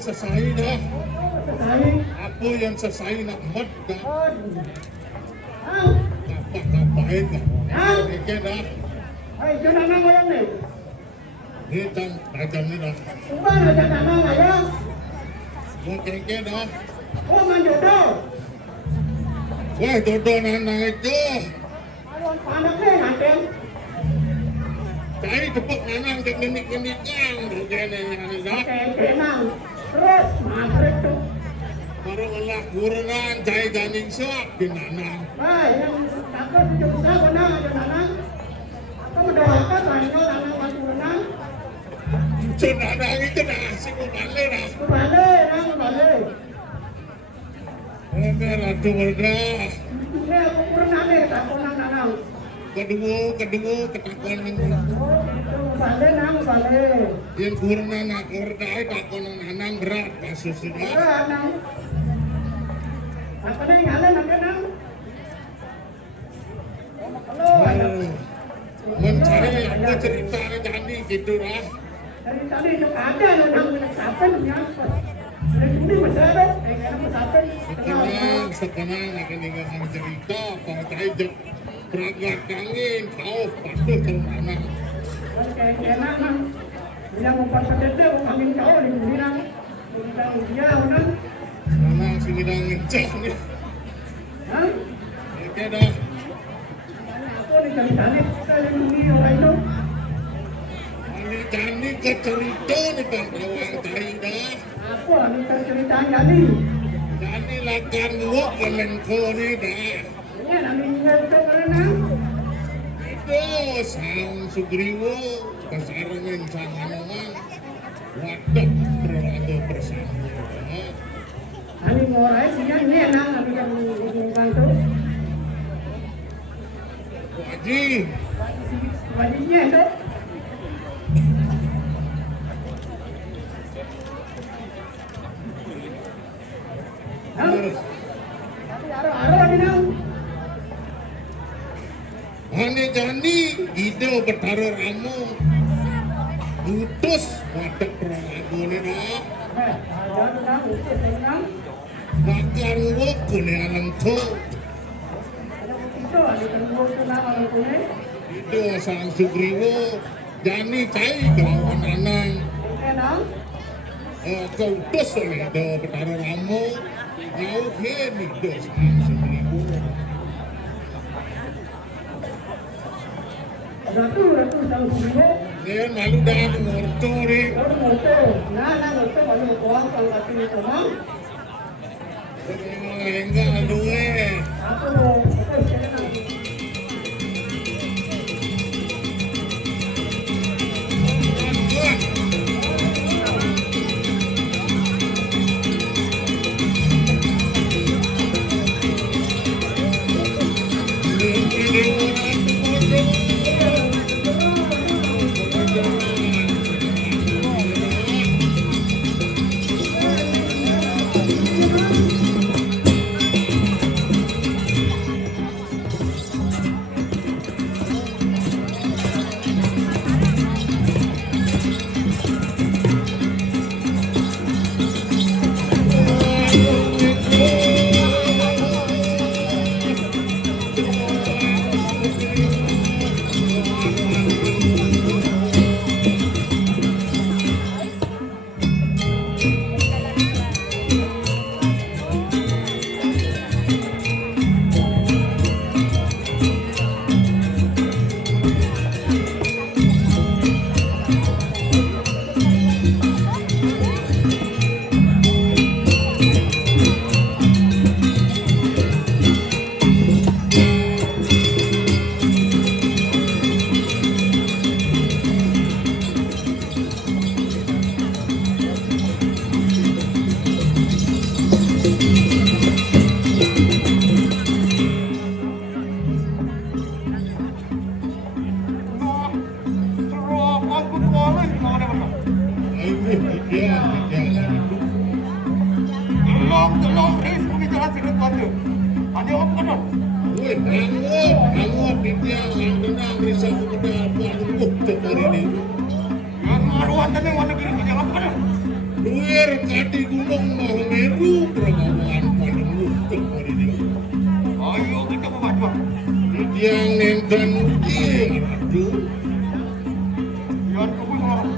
Selesai dah. Apa yang selesai nak mat dah. Ngapain dah? Ini dah. Hai, jangan nama yang ni. Ni macam ni dah. Bukan ada nama yang. Mungkin dah. Oh, manjodoh. Wah, jodoh nang itu. Kalau panak ni nanti. Cari cepat nanang ke minit-minit yang bukan yang dah. Kenang. Terus maghrib tu. Baru Allah kurangan cai ganing sok binanang. Yang takut juga benang ada nanang. Apa mendoakan banyak nanang bantu benang. Cenanang itu dah asik balik dah. Balik, balik. Oke, Ratu Berdah. Ini aku kurang ada tak konang nanang. Kedua ketakuan Oh, itu balik nang balik. yang kurna nak kordai takon nanang berat kasus ini. Ada nang. Apa nih ngalah nang nang? Halo. Mencari apa cerita jadi gitu lah. Dari tadi itu ada nang mencapai nyampe. Dari ini masih ada, kayak mencapai. Sekarang akan dengarkan cerita pakai jep peragat angin kau patuh ke mana? Kayak nang. Yang mempercepat dia kami kau di bilang. Bilang dia orang. Mana si bidang ngecek nih? Hah? Oke dah. Aku nih dari tadi kita lindungi orang itu. Ani ke cerita nih pantauan tadi dah. Aku nih cerita jadi. Jadi lakan lu ke lengko nih dah. Ini nanti itu karena. Itu sang Sugriwo kesarangin sang Hanoman. Wadah berlaku bersama. Ani ngorai sih ini enak nanti yang bantu. Wajib. Wajibnya itu. Ani jani ide betara ramu utus wadah berlaku nih dah. Makan wak kune alam tu. Itu sang Sugriwo jani cai kelawan anang. Kau utus oleh do betara ramu ngau hen itu sang Sugriwo. Ratu sang Sugriwo. Dia malu dah ngorto ni. Nah, baru kuang kalau kaki itu mah. Enggak dua. Aku Luar kati gunung Mahameru Prabawan Panemut kemarin ini. Ayo kita membantu. Yang nentan uji ratu. Yang kamu salah.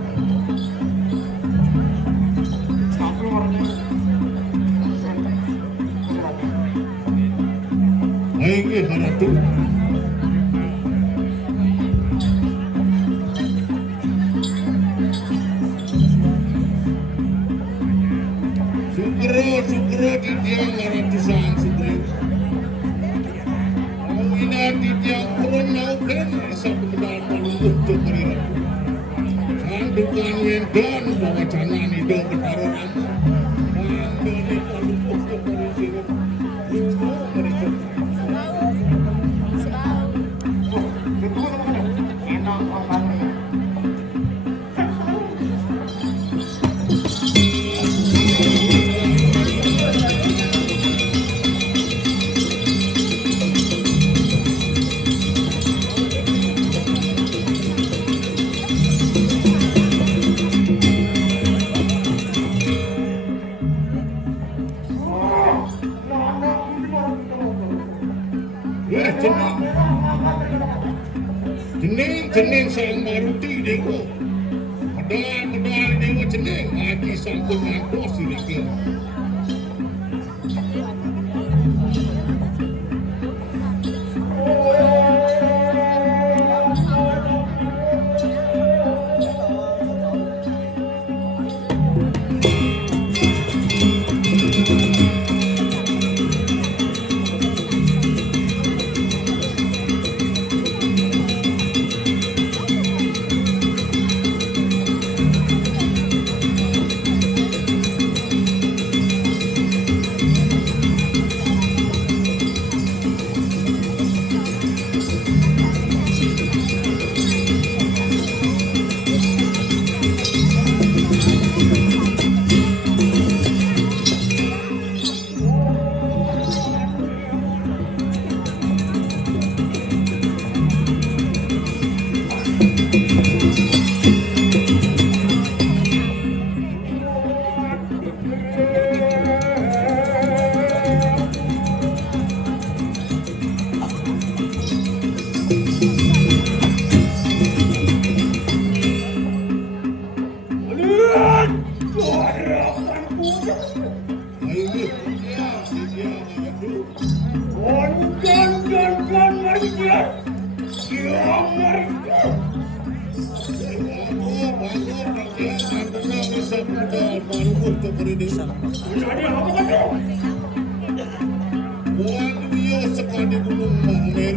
Satu orangnya. Ayo ratu. Sugro di tiang ratusan sugro. Ina di tiang kurun naukan rasa kebenaran malungkuh kemarin. Sandukan wendon bawa canan itu betara ramu. Mandoni malungkuh kemarin. Wah, jeneng sang Maruti Dewa. Medal Dewa jeneng Haji Sangkut Ngantos silakan. Waduh, sekali gunung Mamer.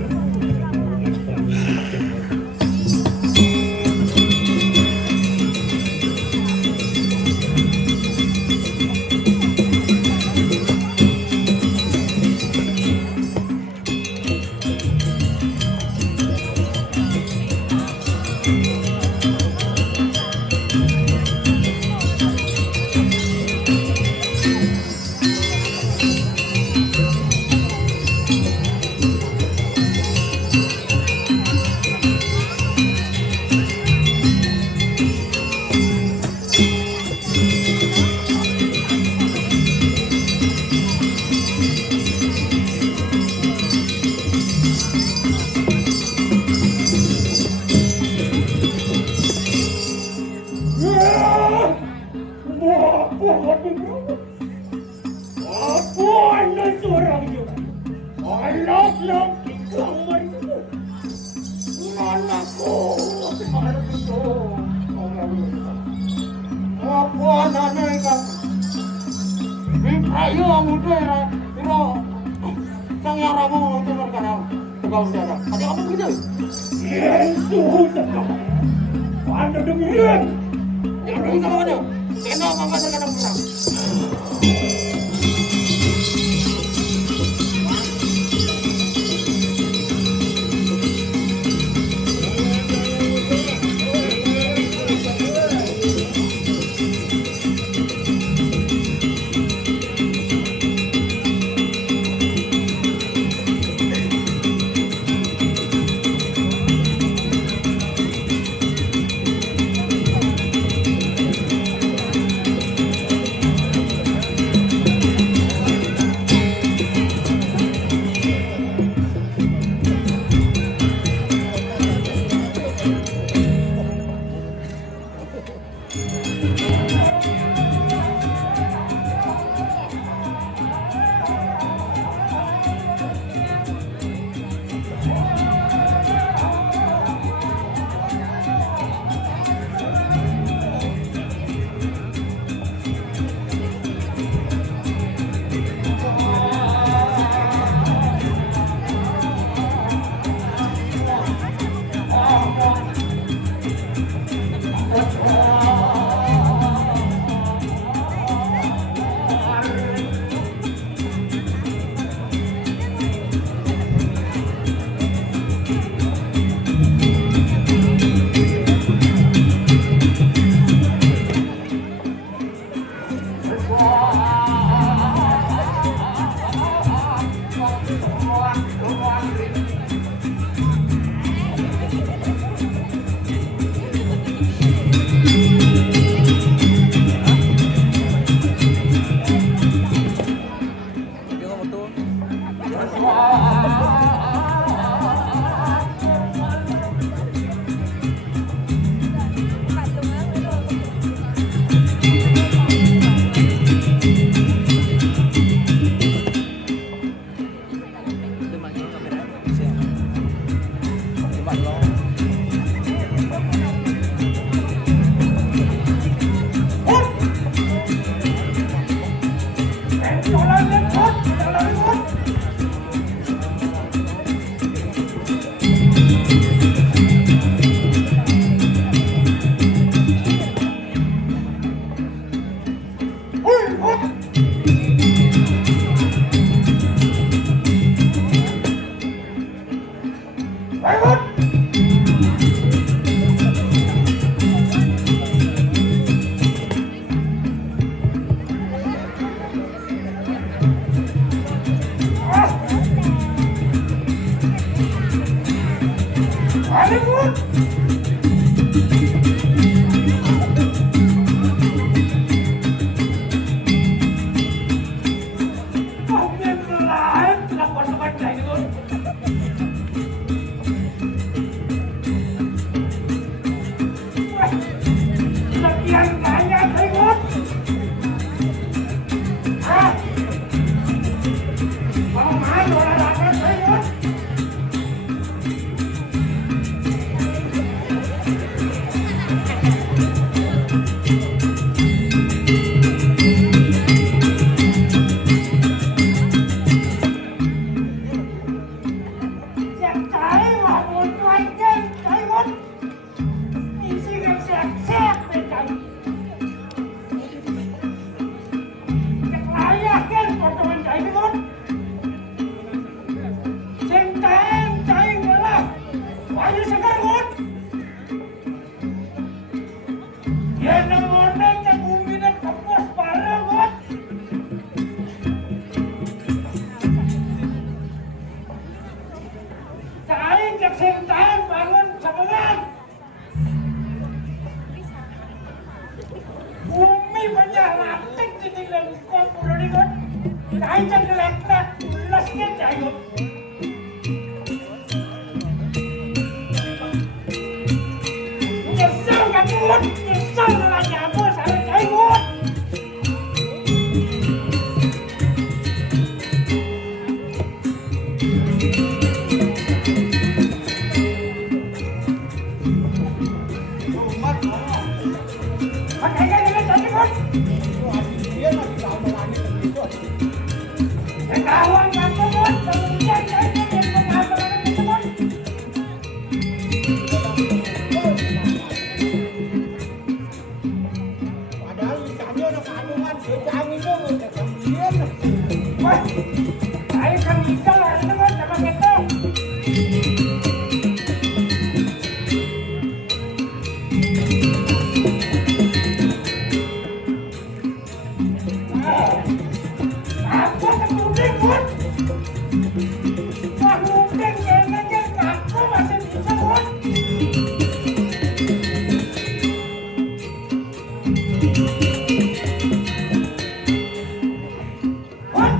sing tahan bangun sebengan. Bumi banyak ratik di lengkong udah dikot. Kain jangan lek-lek, lasnya jayut. Nyesel gak kuat, nyesel lah nyamu sama jayut. Makanya kita jadi kot. Dia masih tahu melani begitu. Yang kawan kamu kot, kemudian saya yang mengambil itu kot. Padahal misalnya ada kandungan sedang itu udah kemudian. Wah, saya kan bisa lah itu kot sama kita. Aku kemudian kot. Kemudian kayaknya aku masih bisa kot. Kot.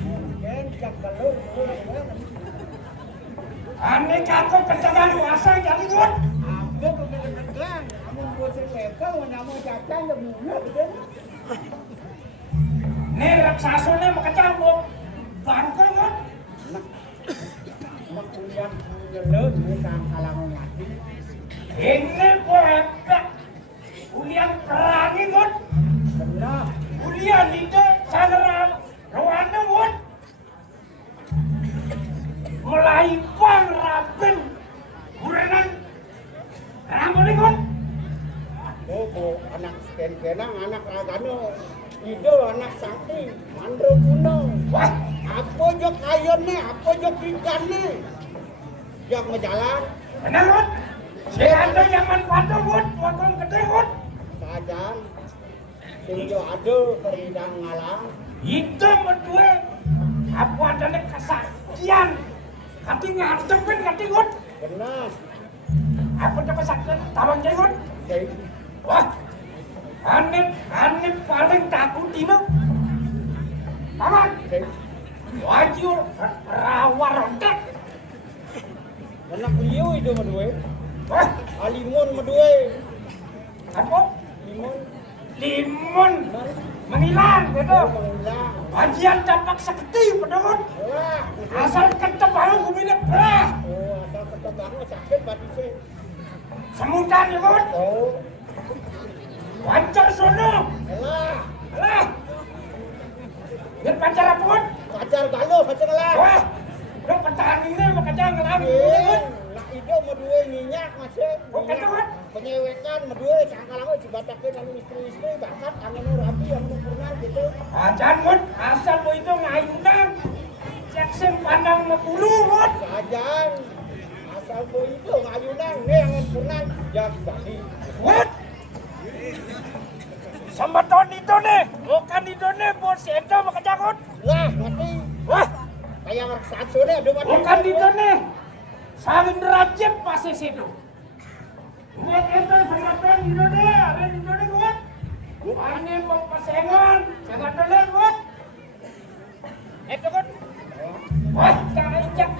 Mungkin jak galur. Aneh aku pencegahan kuasa jadi kot. Aku kebetulan, kamu bosan level, nama cacang dan mulut gitu. Nih raksasanya mau kecambuk. Bangkul kot. Mak kuliah nyelut, bukan kalangan mati. Ini hebat. Ulian perangi kot. Benar. Ulian itu sangat rawana kot. Mulai bang rapen. Urenan. Rambutnya kot. Oh, anak sekian-kianang, anak agano. Itu anak sakti, mandro kuno. Wah, Apa jok ayonnya, apa jok ikannya. Jok ngejalan, benar kot. Si ada zaman padu kot. Wakong gede kot. sajan. Tinggal ada kerindang ngalang. Itu berdua. Apa adanya kesaktian. Kati ngadepin kati kot. Benar. Apa ada kesaktian tawang jenggot. Jadi, Wah, aneh paling takut ini. Taman, wajur rawa rontek. anak beliau itu berdua. Wah, Alimun berdua. apa? Limun, Limun menghilang gitu. menghilang. Wajian dampak sakti pedot. Wah, Asal ketep baru kumine belah. oh, asal ketebangan sakit batisnya. Semutan ya kot. Oh, Wancar sono. elah. Alah. Biar pacar apa kot? Pacar galuh, pacar elah. Wah, lo pertahanan ini makanya ngelam. Nak itu berdua minyak masih. Oh, kata kot. Penyewekan berdua sangkalangan dibatakin anu istri-istri bakat angin rapi yang sempurna gitu. Ajan kot, asal lo itu ngayunan. Ceksen pandang mebulu kot. Sajan asal bo itu ngayunan nih yang sempurna jak tadi. What? Sembeton itu nih, bukan itu nih, bos itu makanya kot. Lah ngerti Wah, kayak satu-satunya ada mati. bukan itu nih. Salin derajat pasti situ. Buat itu sembeton itu nih, ada itu nih kot. Ini mau pasengan, jangan dulu kot. Itu kot. Wah, jangan ijak.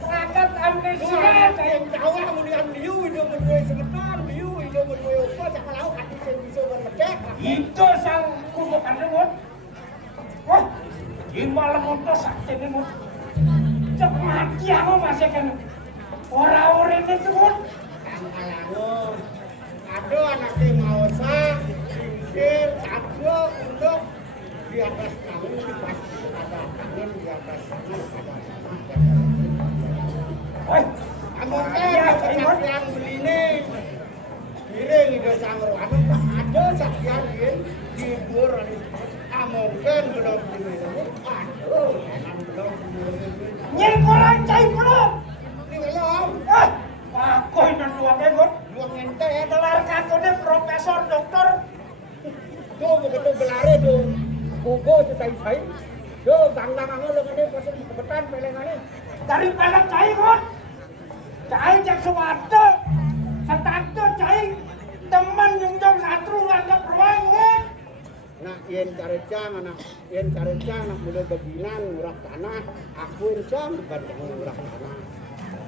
Rakat amnesia kayak Cawah kemudian liu itu berdua semeton liu itu berdua apa sakalau hati bisa bermedek. itu sang kubukan kot. Wah, di malam itu sakti nih kot. Cek mati aku masih kan. Orang-orang itu kot. Sangkalangan ada anak yang mau sak singkir satu untuk di atas kami pasti ada angin di atas sana ada Wah, Amun teh yang beli ini miring itu sangro anu ada sakian di bur amongken belum beli aduh enak belum beli nyengkolan cai belum. ini belum Aku ini dua kot. luang ente Gelar kakune profesor doktor. tuh begitu belare tuh kugo cai tuh bang-bang anu lo ngene pesen kebetan pelengane Dari pelek cai kot. Cai jak suwate. Setante cai teman nyungjung satru nganggep ruang ngut. Nah, yen carecang anak muda bebinan murah tanah, aku encang bandeng murah tanah.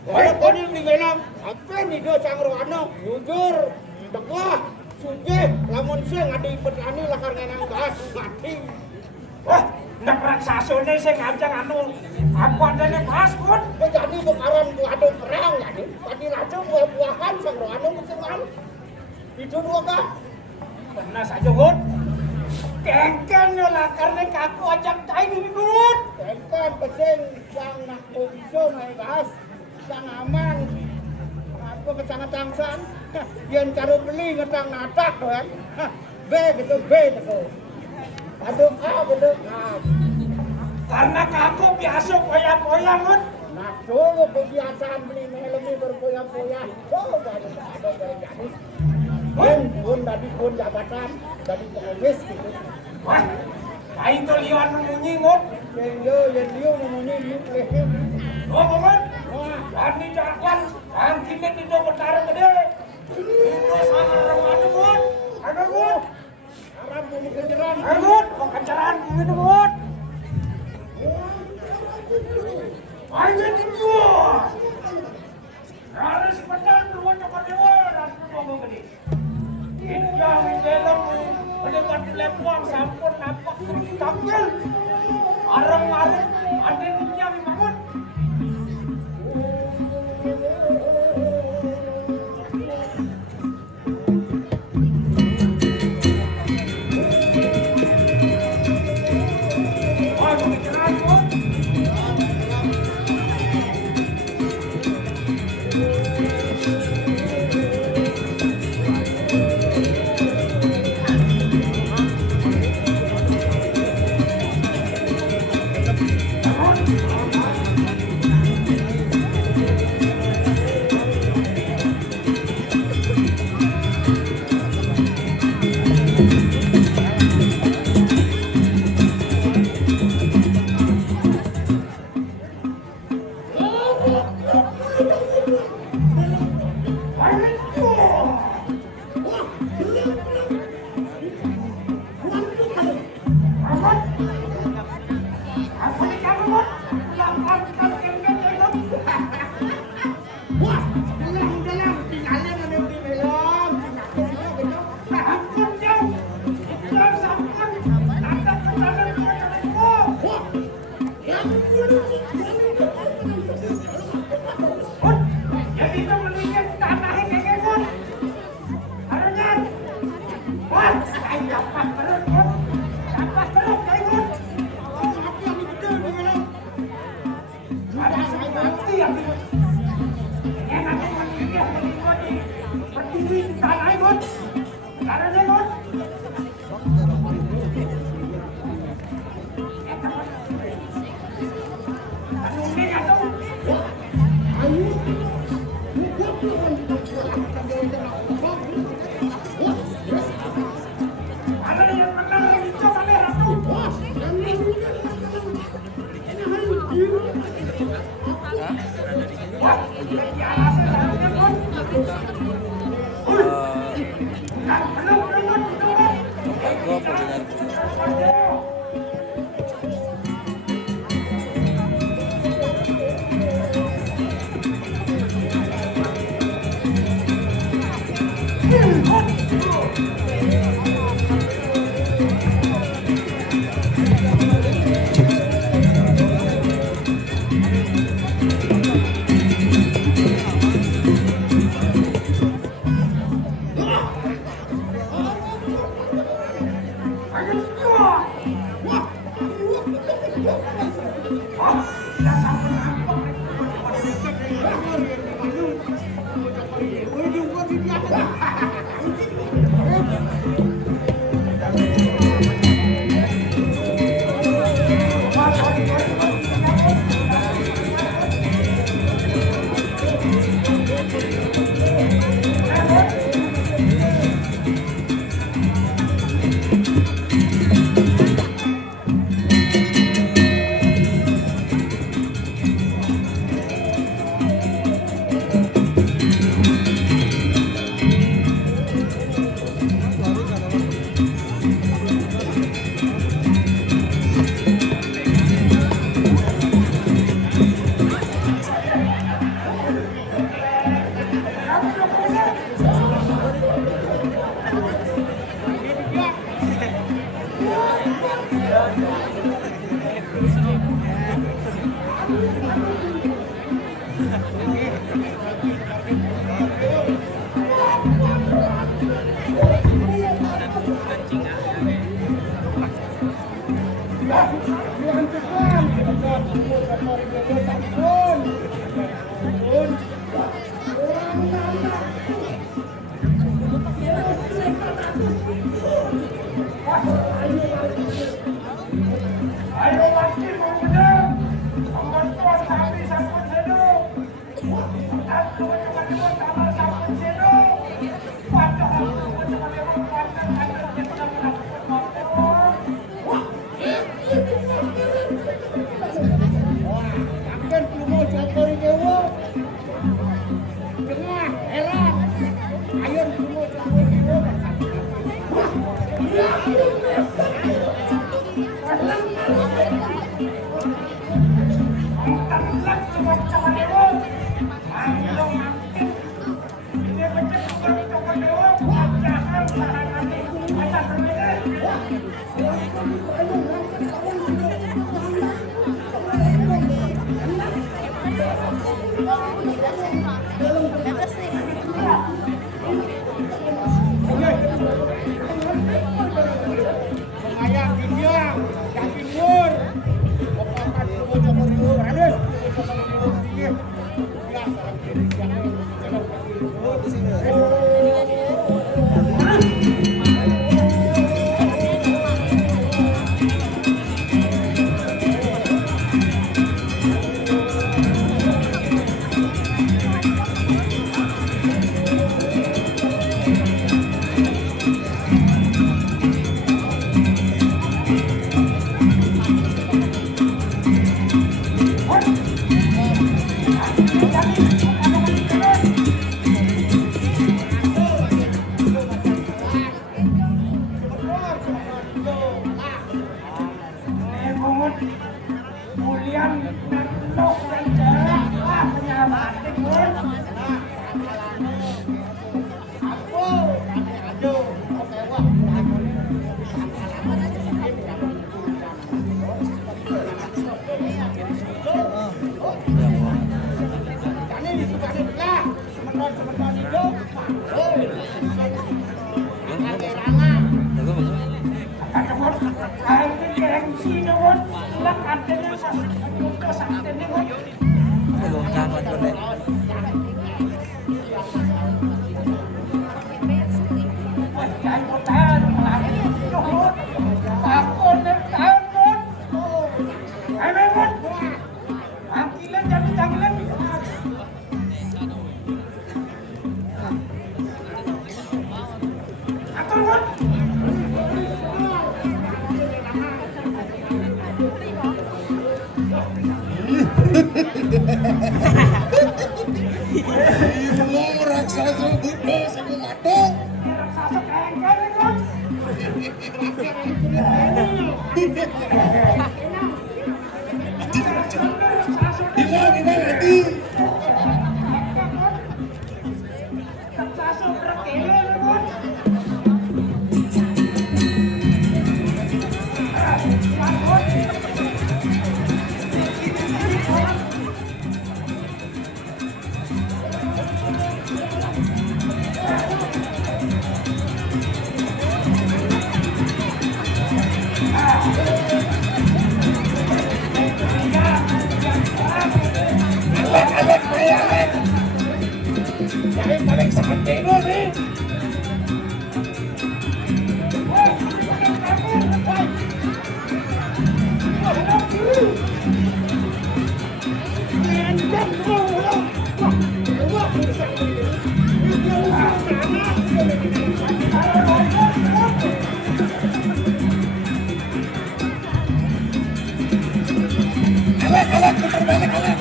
Kalau kau di dalam apa nih do Sangroano jujur, teguh, sugih, lamun sing ngadi petani lakar ngenang bahas mati. Wah, ndak raksasane sing ngancang anu apa adane bahas pun. Jadi bekaran adu perang jadi, tadi raja buah-buahan Sangroano mesengan. Itu dua kah? Benar saja Gut. Kengken yo lakarne kaku ajak cai di Gut. Kengken pesing sang nak bisa ngai bahas. Sang aman, apa kecana tangsan, yang cari beli ngetang natak kan, B gitu. Aduh betul. Karena kaku biasa poya-poya Gut. Nah coba kebiasaan beli helmi berpoya-poya, coba ada jadi. Pun jabatan, dari pengemis gitu. Wah, kain tuh liwan memunyi Gut. Yang dia memunyi liuk lehem. Oh, Gut. Wani cakwan, ang kimit itu betara gede. Itu sama rewadu Gut. Ada Gut. Arab bumi kejeran. Ada Gut, kok kencaran bumi itu Gut. Ayo dijual. Harus pedang beruang cepat dewa dan ngomong gede. Yang dalam pendekat lembuang sampun nampak tampil. Arang-arang ada dunia membangun. Ayo lagi pemuda, pembantuan kami sampun sedo. Dan teman-teman sama sampun sedo. Padahal teman-teman kuatkan agar kita melakukan maupun. Akan cuma jatuh dewa. Tengah heran. Ayo cuma jatuh dewa. Belum raksasa Buddha sama mata. Gimana lagi? Alek, yang paling sakit lo nih. Alek, putar balik, Alek.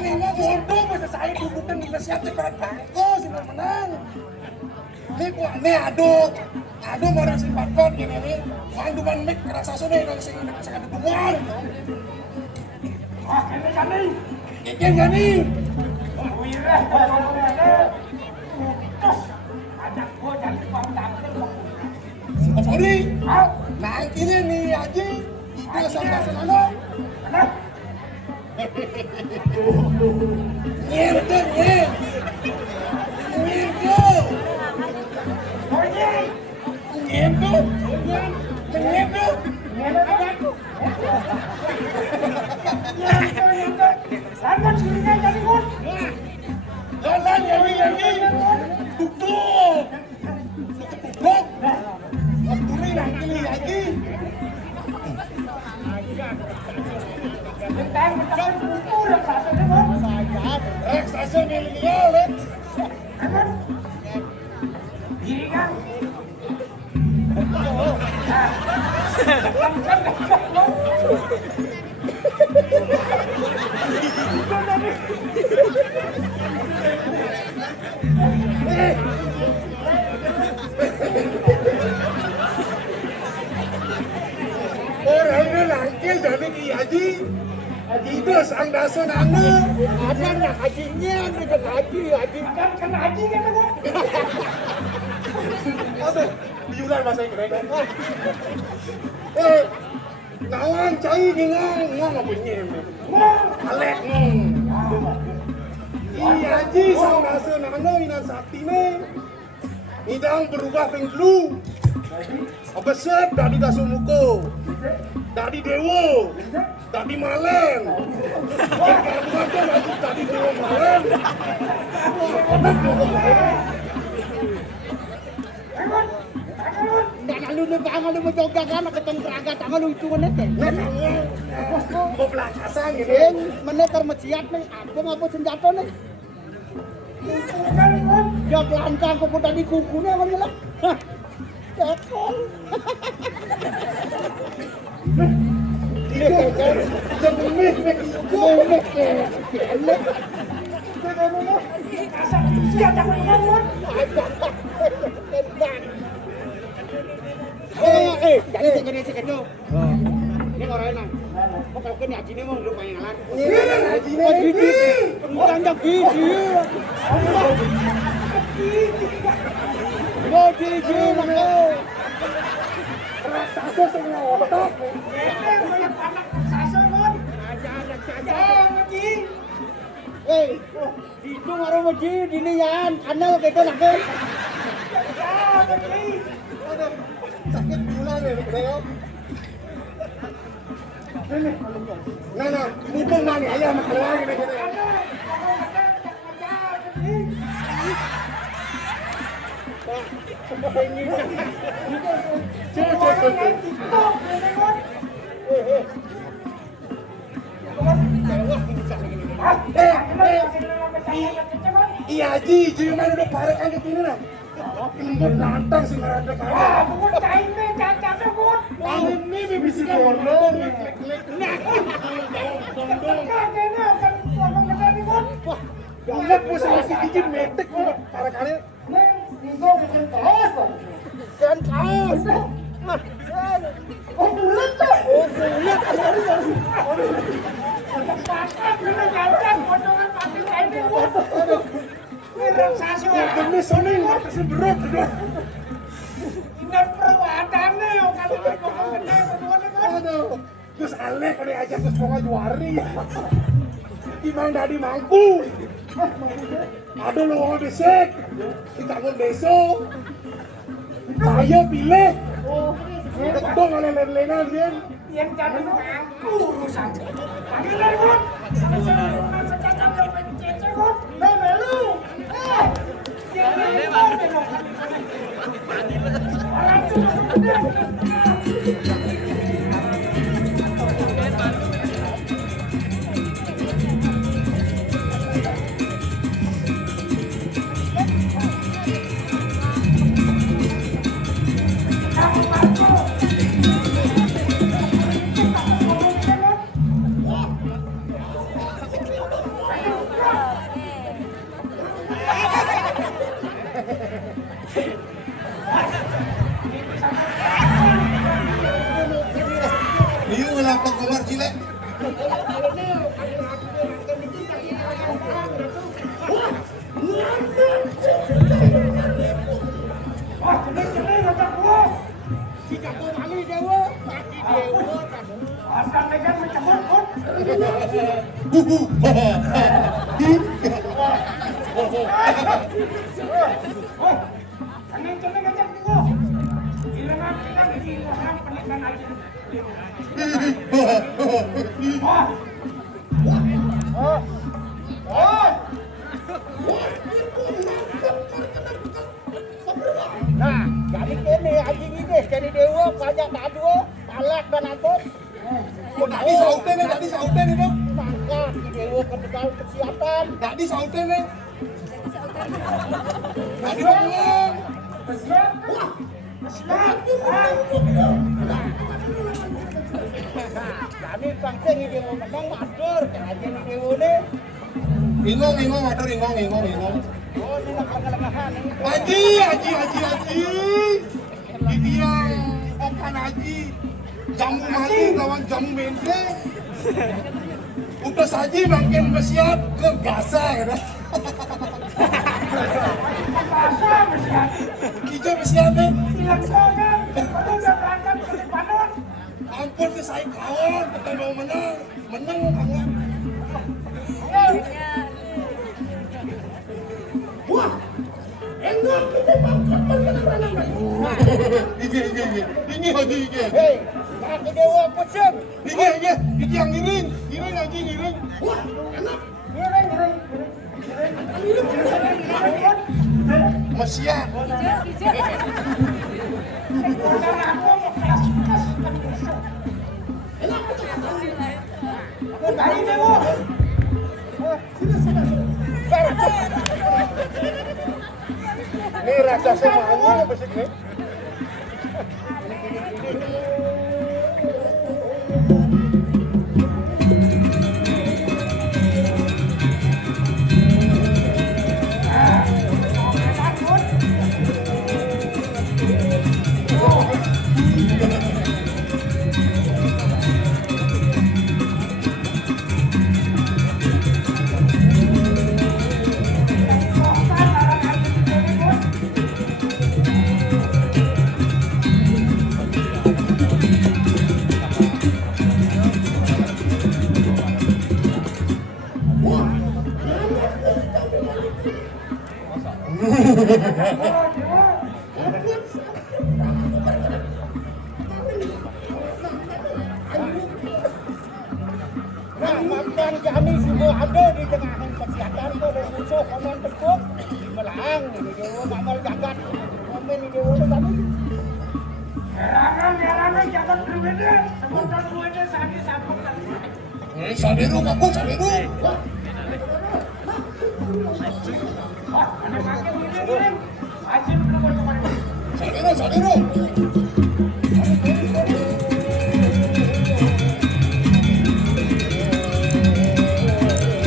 Ingat bodoh masa saya dudukan di nasihatnya pada bangko sudah menang. Ini aduh mau si bakon gini nih. Manduman mik kerasa sudah yang sing ada bungan. Ah, ini kami. Ikan gani. Wirah, terus ajak gua jadi pangtampil. Sorry. Nah ini nih Haji. Itu sampai sana. Nyerdo. Lanjut sininya jadi Gun. Jalan nyanyi. Tutup. Turi lagi lagi. Bentang buku yang satu ni Gun. Raksasa milenial. Gun. Diri kan. Orang ini langkil jadi Haji. Haji itu sang dasun anu. Ada nak hajinya, ada haji. Kan haji kan Gun. Apa? Biulan bahasa Inggris. Nawan cai ngong apa nyem. Alek ngong. Haji sang dasun anu inan sakti ne. Idang berubah penglu. Abesep dari dasumuko. Dari dewo. Dari malen. Dari dewo malen. Nggak lu pangan lu mencoba kan ketemu teragat tangan lu itu menet ya. Mau belacasan gitu. Menet termeciat nih. Apa senjata nih? Ya pelantang kok tadi kukunya apa lah? Cekol. Jadi segitu. Ini orangnya. Kok kalau kini haji ini mau lu pengenalan? Ini haji ini. Bukan haji. Haji mana? Raksasa semua otak. Itu ngaruh haji dinian. Anal kita nak. Sakit bulan ya, Bro. Nah, mumpung mana ayah mak keluar gitu. Iya Haji, cuma udah parek aja gini lah. Timbul lantang sih ngerada kaya. Ah, Gun cain nih, cacat Gun. Ini bibisi kono, klik-klik. banget bos sama si Kijin metek buat para kali. Gue bikin kaos bang. Kan kaos. Oh bulat tuh. Oh kulit. Pakai dulu jangan potongan pasti ini gue. Ini raksasa. Demi soning atasnya berat. Ini perawatannya yo kalau dipotong gede berdua nih kan. Aduh. Terus alek kalau diajak ke sekolah juari. Gimana tadi mangku? Aduh lo mau besek. Kita mau besok. Ayo pilih. Dong oleh lain-lainan kan. Yang jadi aku urusan. Panggil lagi kan. Sama-sama secacat yang pencet kan. Melu. Iyo kenapa Komar Cilek? Wah, celing macam gua. Si jago mali dewa. Mati dewa. Asal megang mencabut kan. Oh, celing macam gua. Hilang di orang pernikahan aja. Wah. Nah, jadi kene anjing ini jadi dewa banyak dua, palak dan atot. Tadi sauten itu. Maka si dewa ketegal persiapan. Tadi sauten nih. Tadi ngomong. Siap. Siap. Jadi bangsa ini dewa menang matur, jadi ini dewa nih. Ingong, atur ingong. Oh, ini nak lengahan ini. Haji. Ini yang okan haji. Jamu mali lawan jamu mente. Udah saji makin bersiap ke Gaza ya. Masa bersiap. Hijau bersiap nih. Hilang soalnya. Baru udah berangkat ke Lebanon. Ampun ke saya kawan, kita mau menang kawan. Wah, enak kita bangkit menang. Ini haji. Hei, kaki dewa pusing. Ini yang ngiring haji. Wah, enak. Masya. Ini rasa semuanya besok nih. Nah, mantan kami semua ada di tengah kesehatan kok dan musuh komen tekuk melang ini dewa ngamal jagat komen ini dewa tadi Herangan jangan berbeda. Semoga semuanya saat disambung tadi. Sabiru kapung sabiru. Wah, ada pakai ngirim. Haji belum kemarin. Sabiru.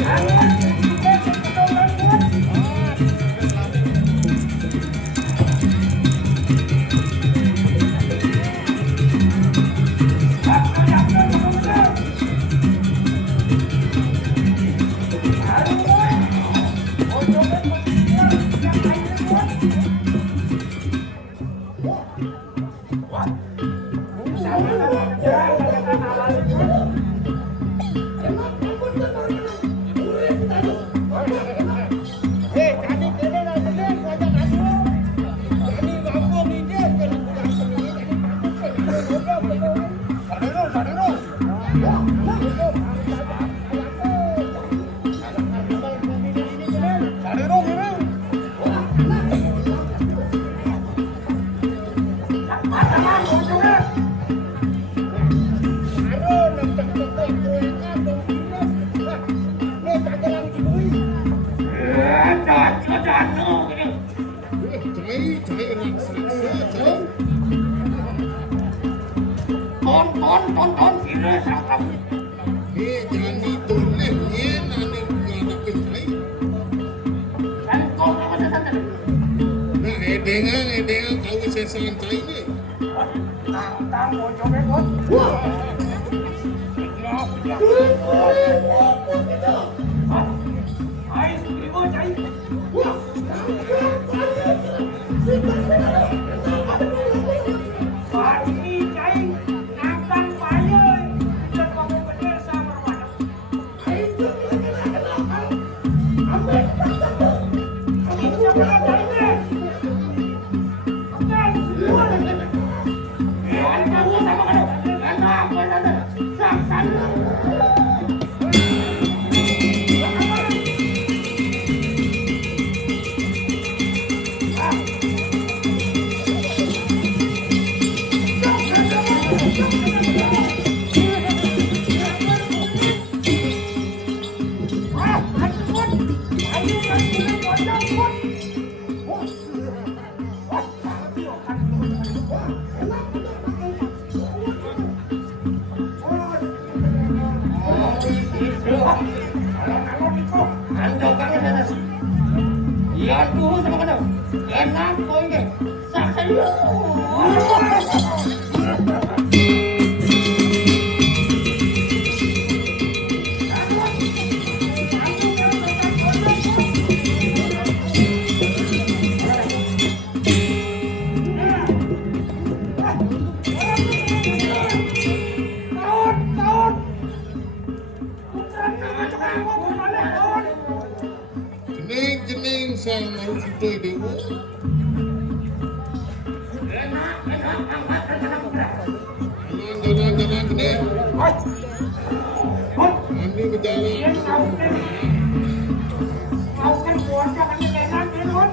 Jangan, kita sedang buat Tadi kene lah kene wajah anu. Tadi ngomong ide kalau kurang seni tadi pantas Sadero. Sadero gini. Cai raksasa. Ton kira sakap. Jangan ditoleh yen ane ngadepin cai. Dan ton apa saja. Nah, edengan kau sesan cai ni. Tang bojone kon. Ai ibu cai. Pagi cai akan bayar dan kamu benar sama mana. Itu ambil siapa cai ni? Dan semua kamu sama kamu. Enak benar. Saksan. Ya tuh sama kamu. Enak kau ini. Saksan. Jening sang mau sutoi dewa. Enak angkat Jalan jening. Andi berjalan. Kau kan keluarga kan enak ni kon.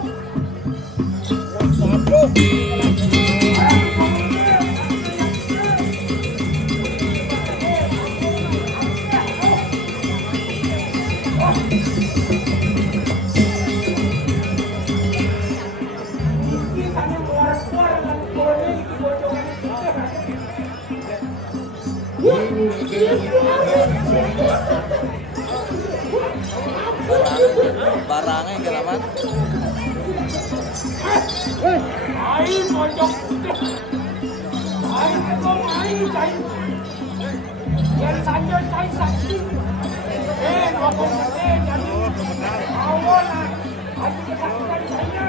Barangnya kelamaan. Ai pojok putih. Ai kau ai cai. Yang saja cai saksi. Apa boleh jadi awal. Aku kesakitan saya.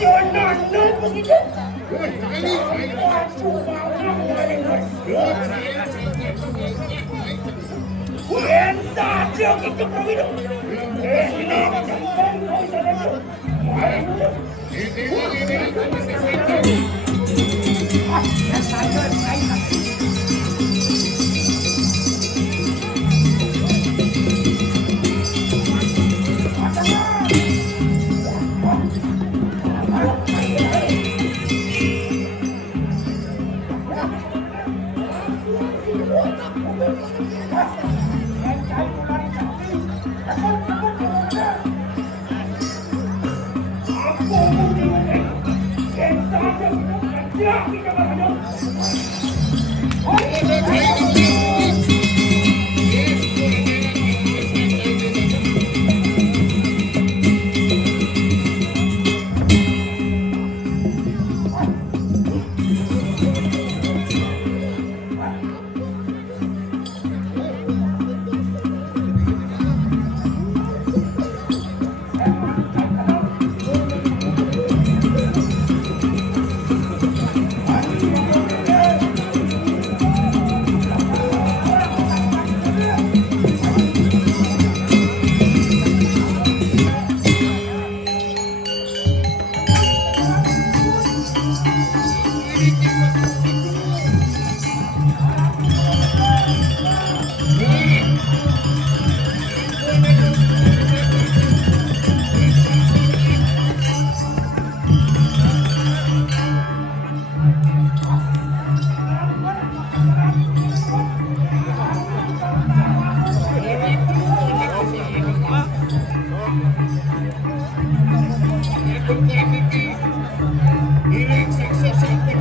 Jangan nak begitu. Saja kita begitu. Bukan iki ini sukses sampai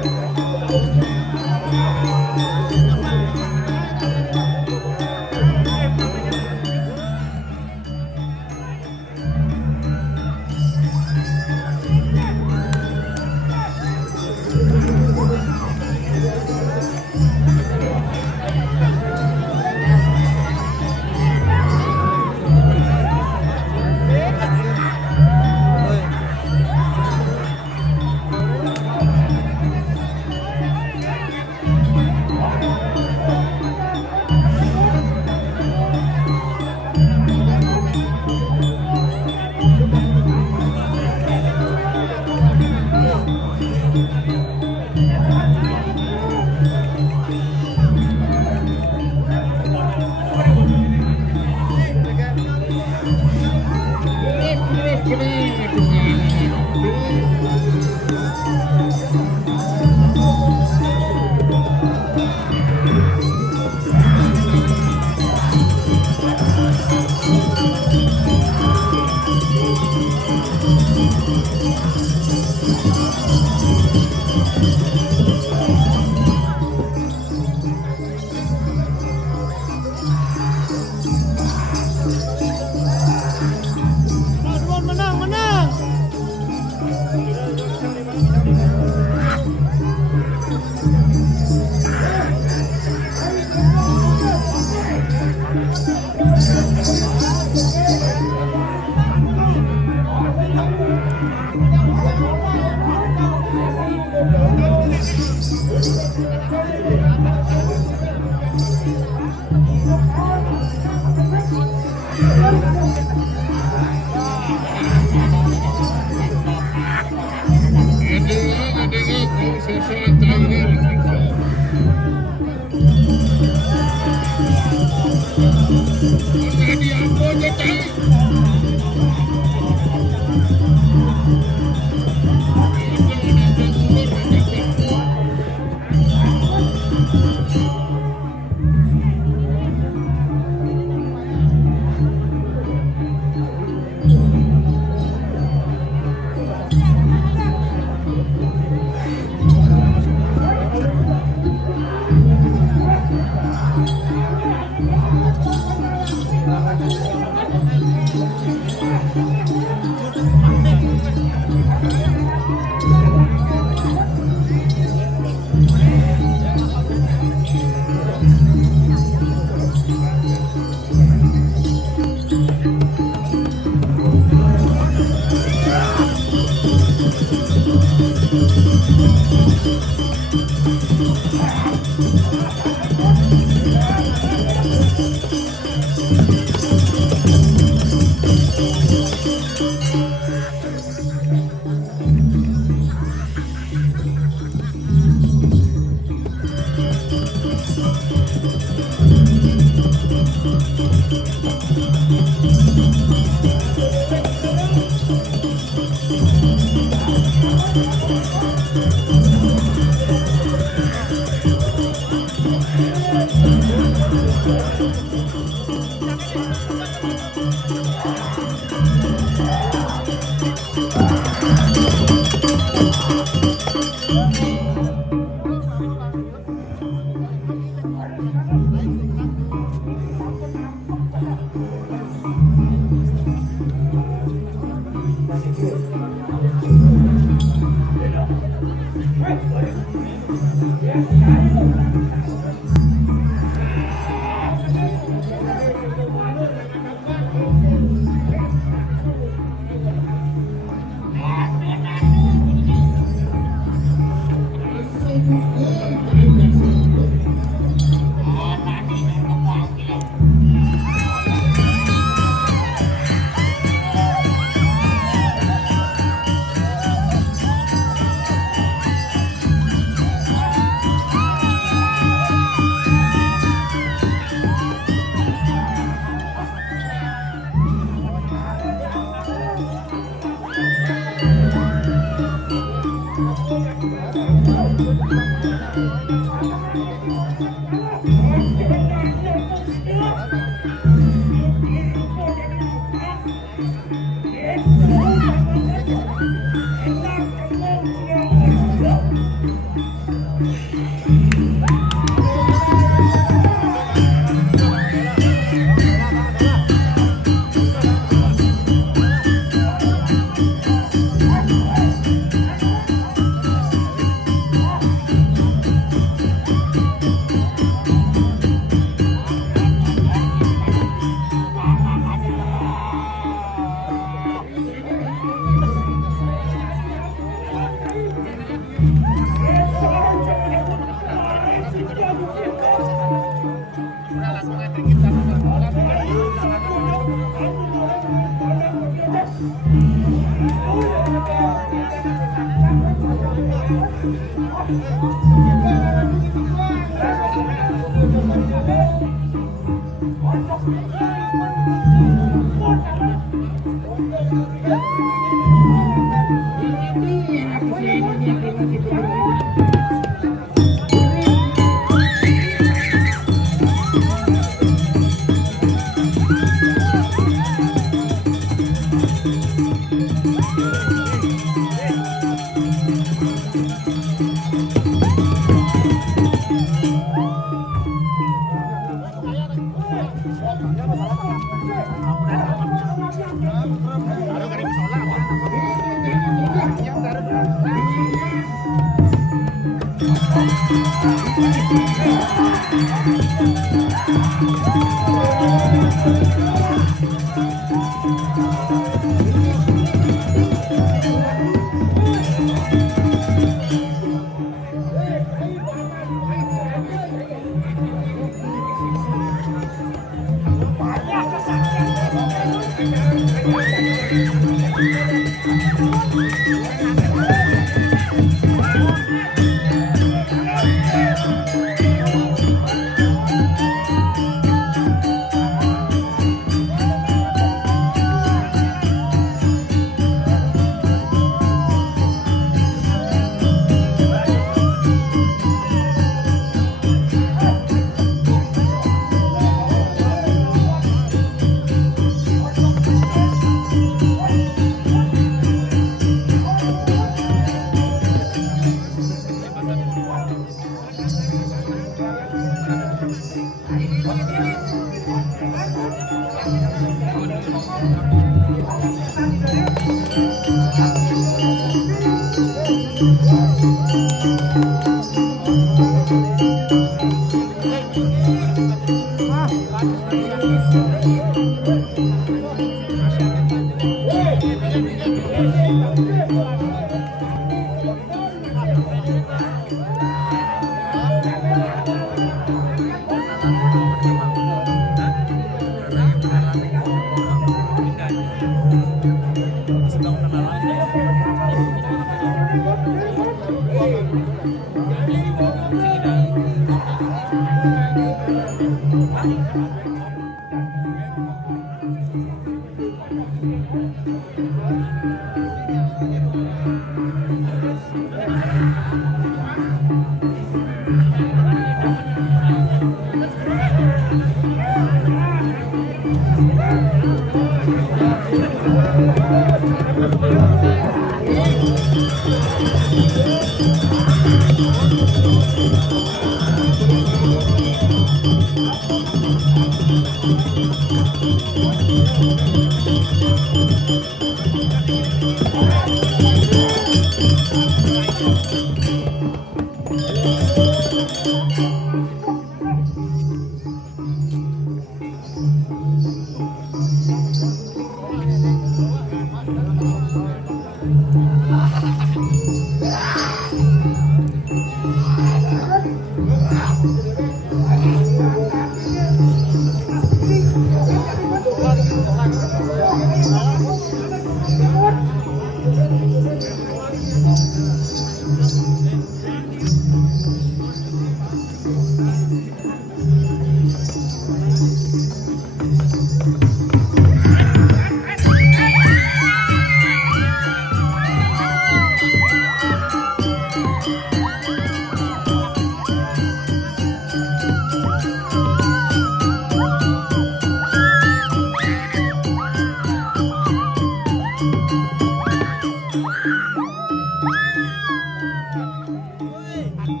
Lihat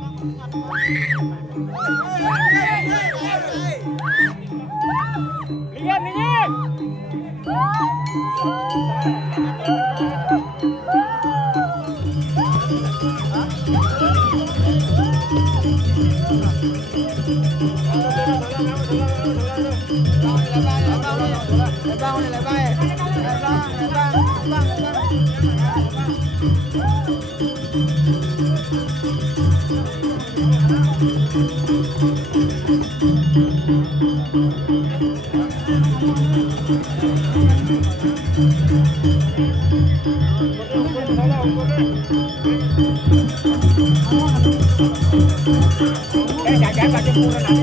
ini. Jangan pakai pura nanti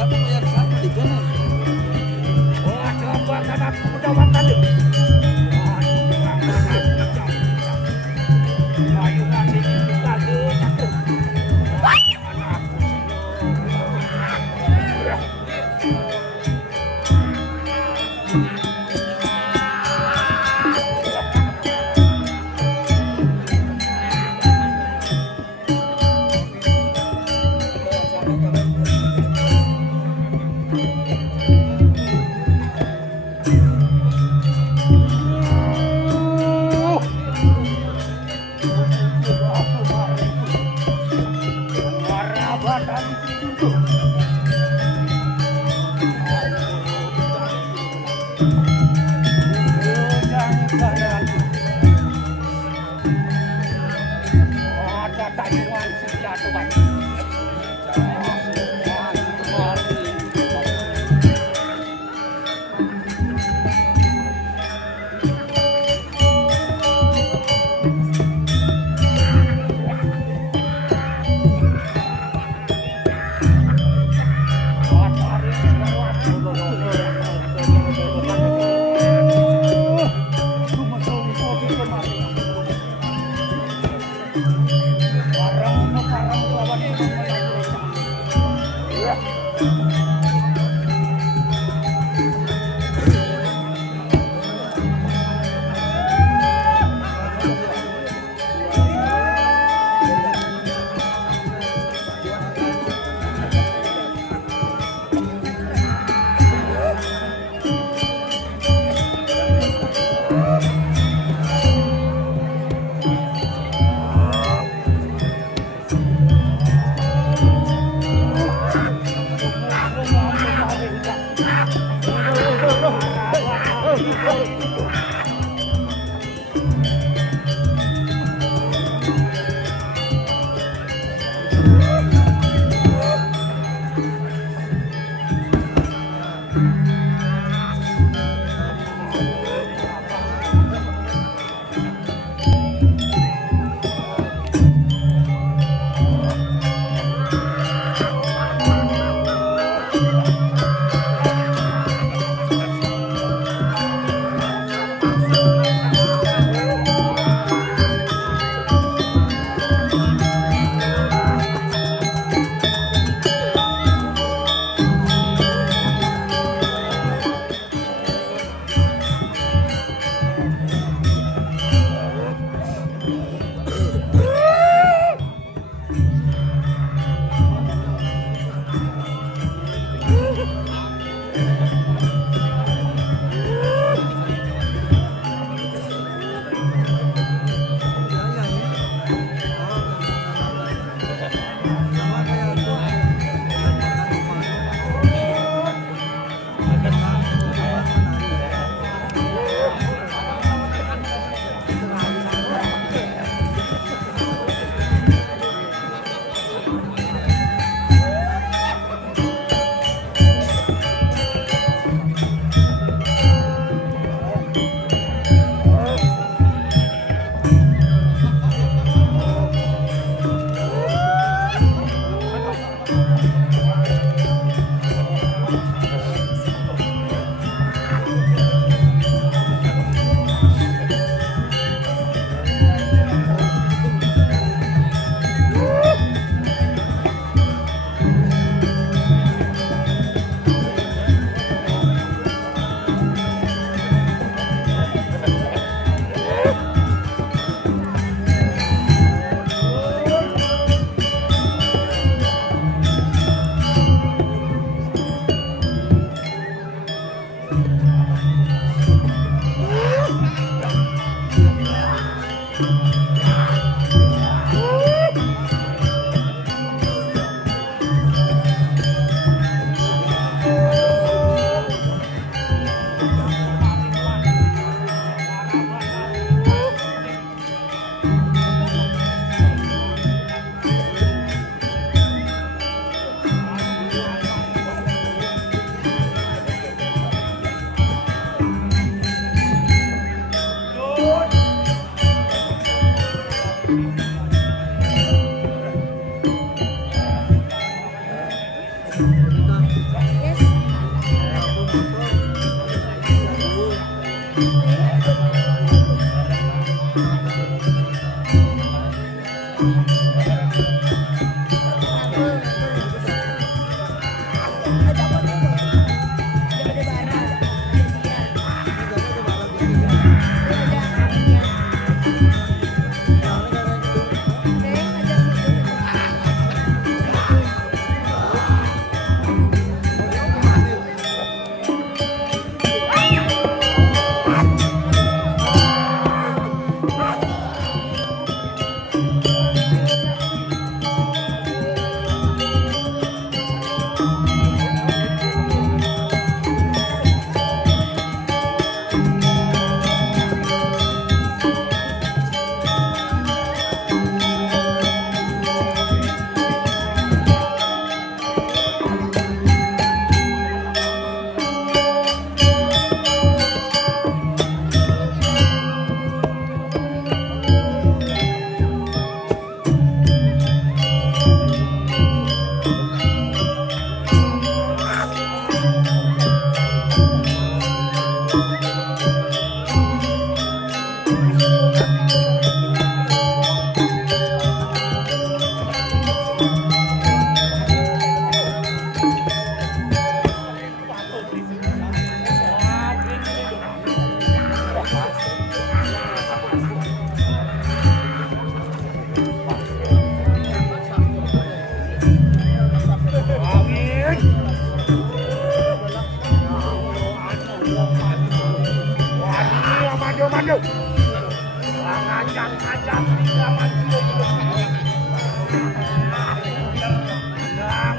Oh, ada apa kan aku udah makan deh. Ayo nanti kita deh.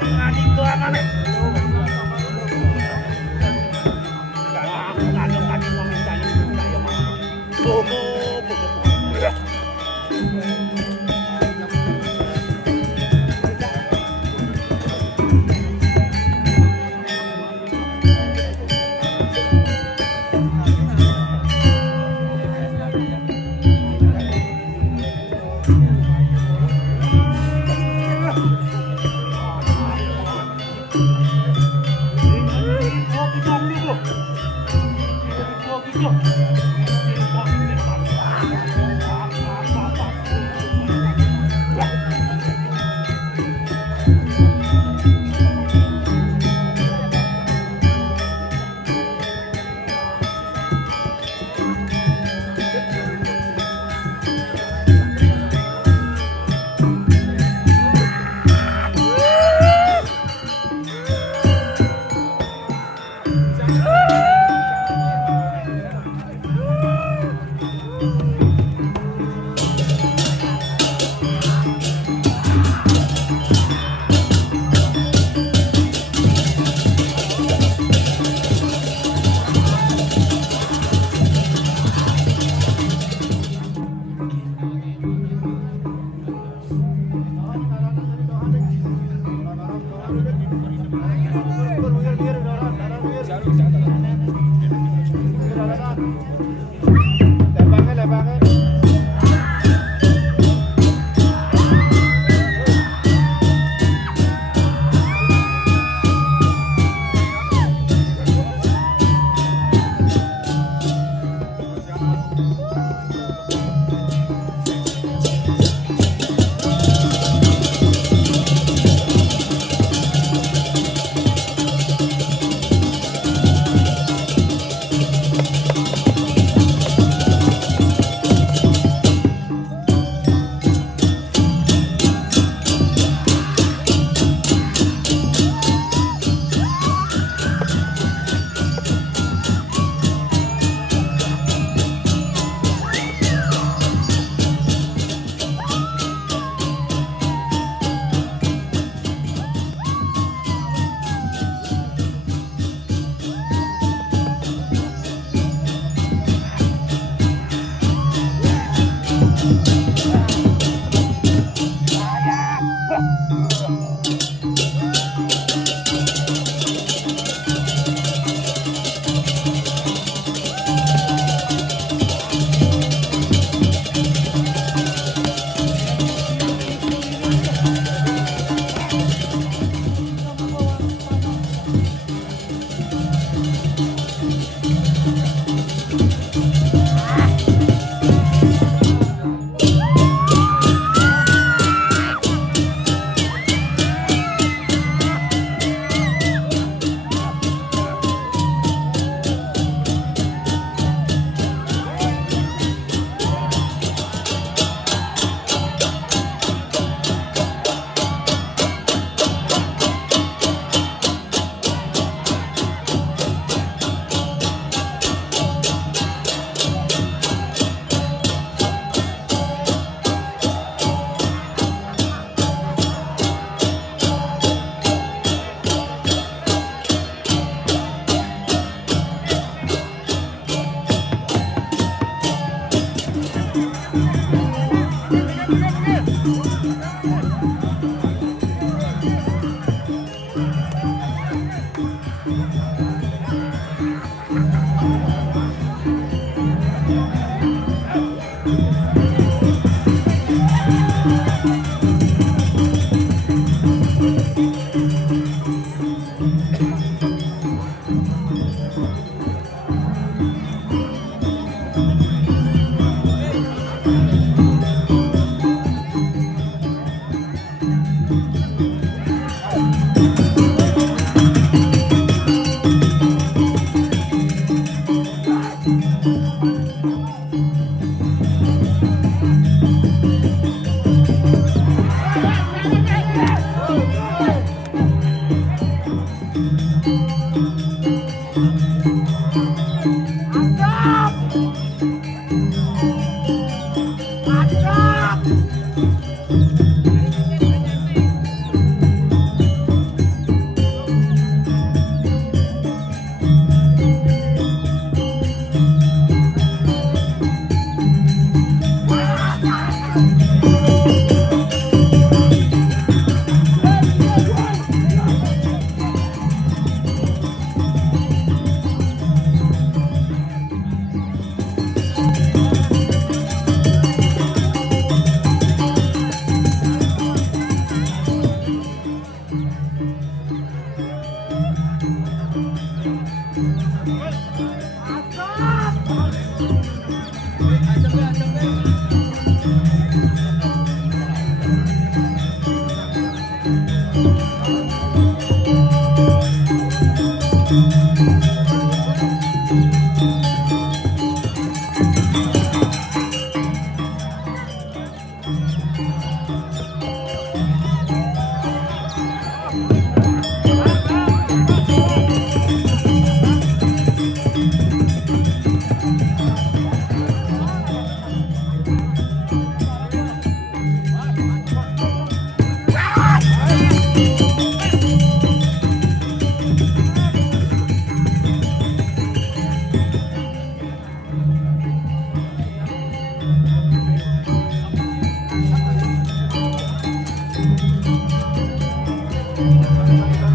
Ngadi doa mana?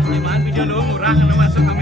Gimana video lu murah kalau masuk